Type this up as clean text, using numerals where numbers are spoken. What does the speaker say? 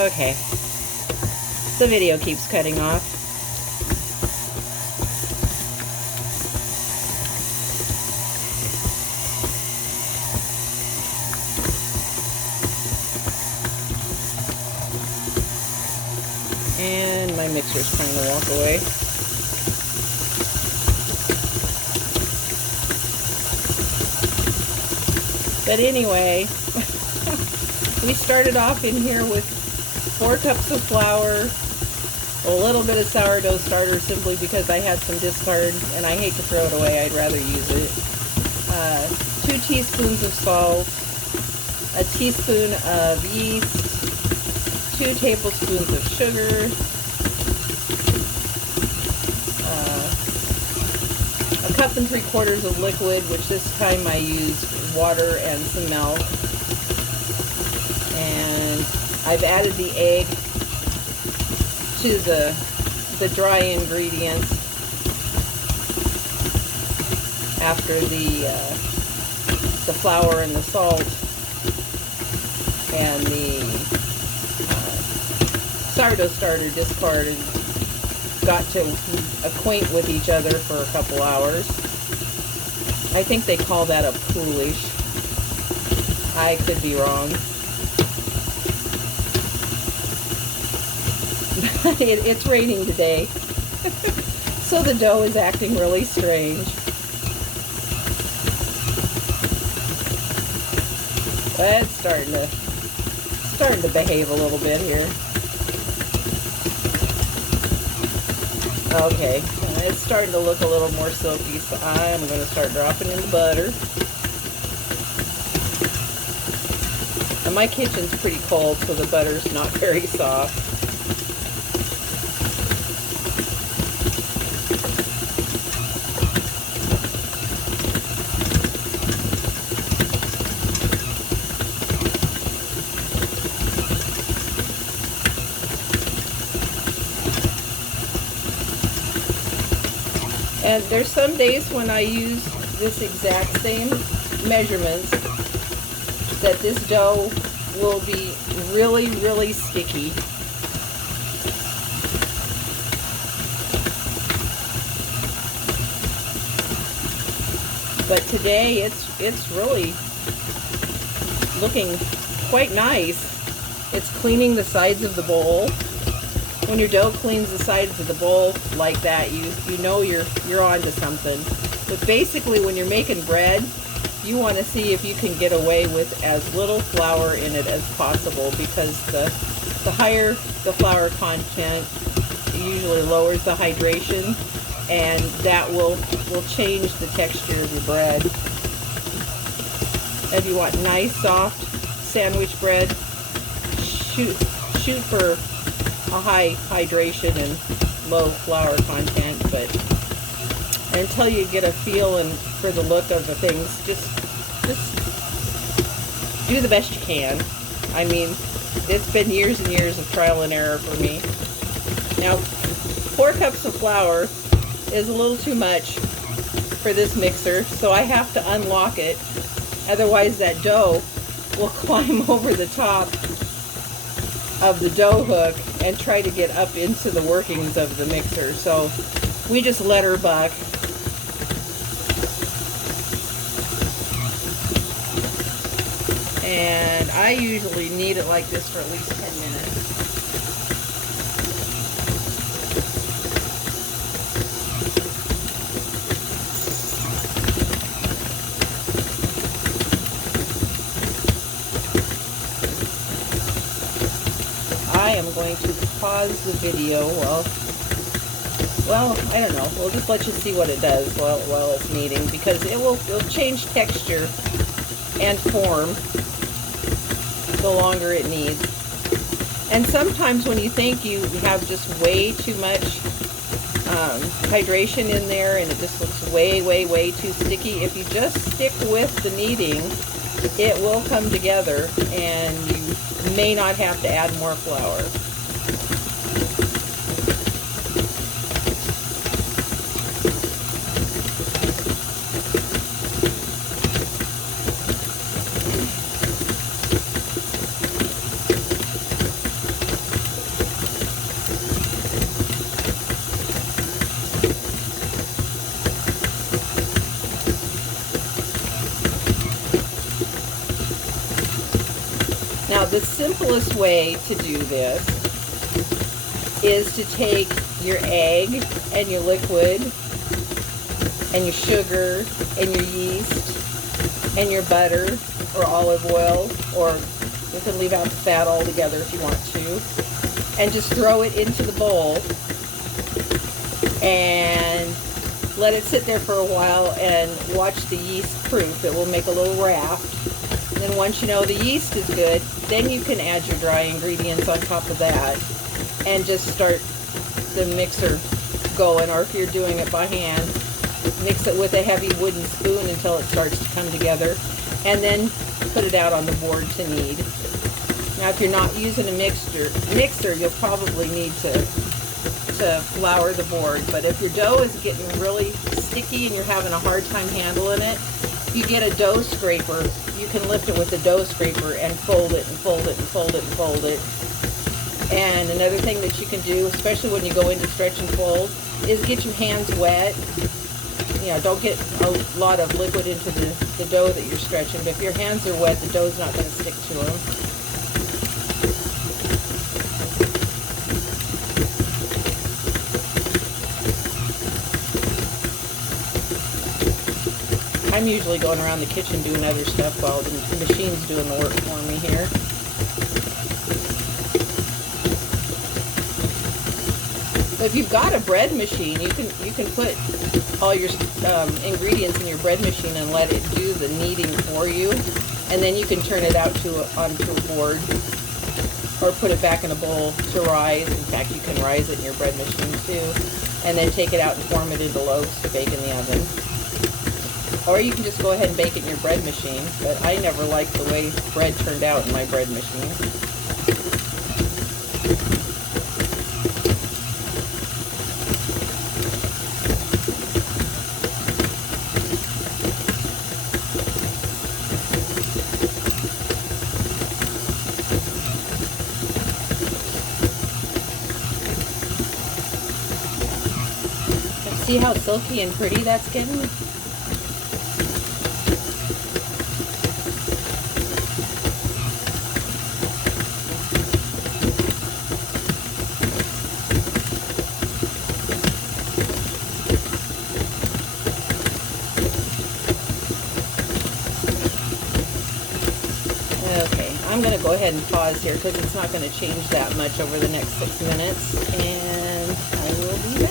Okay. The video keeps cutting off. And my mixer's trying to walk away. But anyway, we started off in here with 4 cups of flour, a little bit of sourdough starter simply because I had some discard and I hate to throw it away, I'd rather use it. 2 teaspoons of salt, a teaspoon of yeast, 2 tablespoons of sugar, a cup and 3/4 of liquid, which this time I used water and some milk. And I've added the egg to the dry ingredients after the flour and the salt and the sourdough starter discarded got to acquaint with each other for a couple hours. I think they call that a poolish. I could be wrong. It's raining today, so the dough is acting really strange. But it's starting to behave a little bit here. Okay, it's starting to look a little more silky, so I'm going to start dropping in the butter. And my kitchen's pretty cold, so the butter's not very soft. And there's some days when I use this exact same measurements that this dough will be really, really sticky. But today it's really looking quite nice. It's cleaning the sides of the bowl. When your dough cleans the sides of the bowl like that, you know you're onto something. But basically, when you're making bread, you want to see if you can get away with as little flour in it as possible, because the higher the flour content usually lowers the hydration, and that will change the texture of your bread. If you want nice, soft sandwich bread, shoot for a high hydration and low flour content, but until you get a feel and for the look of the things, just do the best you can. I mean, it's been years and years of trial and error for me. Now, 4 cups of flour is a little too much for this mixer, so I have to unlock it, otherwise that dough will climb over the top of the dough hook and try to get up into the workings of the mixer. So we just let her buck. And I usually knead it like this for at least 10 minutes. I am going to pause the video well, I don't know. We'll just let you see what it does while it's kneading, because it'll change texture and form the longer it kneads. And sometimes when you think you have just way too much hydration in there and it just looks way, way, way too sticky, if you just stick with the kneading, it will come together and you may not have to add more flour. Now, the simplest way to do this is to take your egg and your liquid and your sugar and your yeast and your butter or olive oil, or you can leave out the fat altogether if you want to, and just throw it into the bowl and let it sit there for a while and watch the yeast proof. It will make a little raft. And then once you know the yeast is good, then you can add your dry ingredients on top of that and just start the mixer going. Or if you're doing it by hand, mix it with a heavy wooden spoon until it starts to come together, and then put it out on the board to knead. Now, if you're not using a mixer, you'll probably need to flour the board. But if your dough is getting really sticky and you're having a hard time handling it, you get a dough scraper. You can lift it with a dough scraper and fold it and fold it and fold it and fold it. And another thing that you can do, especially when you go into stretch and fold, is get your hands wet. You know, don't get a lot of liquid into the dough that you're stretching, but if your hands are wet, the dough's not going to stick to them. I'm usually going around the kitchen doing other stuff while the machine's doing the work for me here. So if you've got a bread machine, you can put all your ingredients in your bread machine and let it do the kneading for you, and then you can turn it out onto a board or put it back in a bowl to rise. In fact, you can rise it in your bread machine too, and then take it out and form it into loaves to bake in the oven. Or you can just go ahead and bake it in your bread machine, but I never liked the way bread turned out in my bread machine. See how silky and pretty that's getting? Okay, I'm going to go ahead and pause here because it's not going to change that much over the next 6 minutes, and I will be back.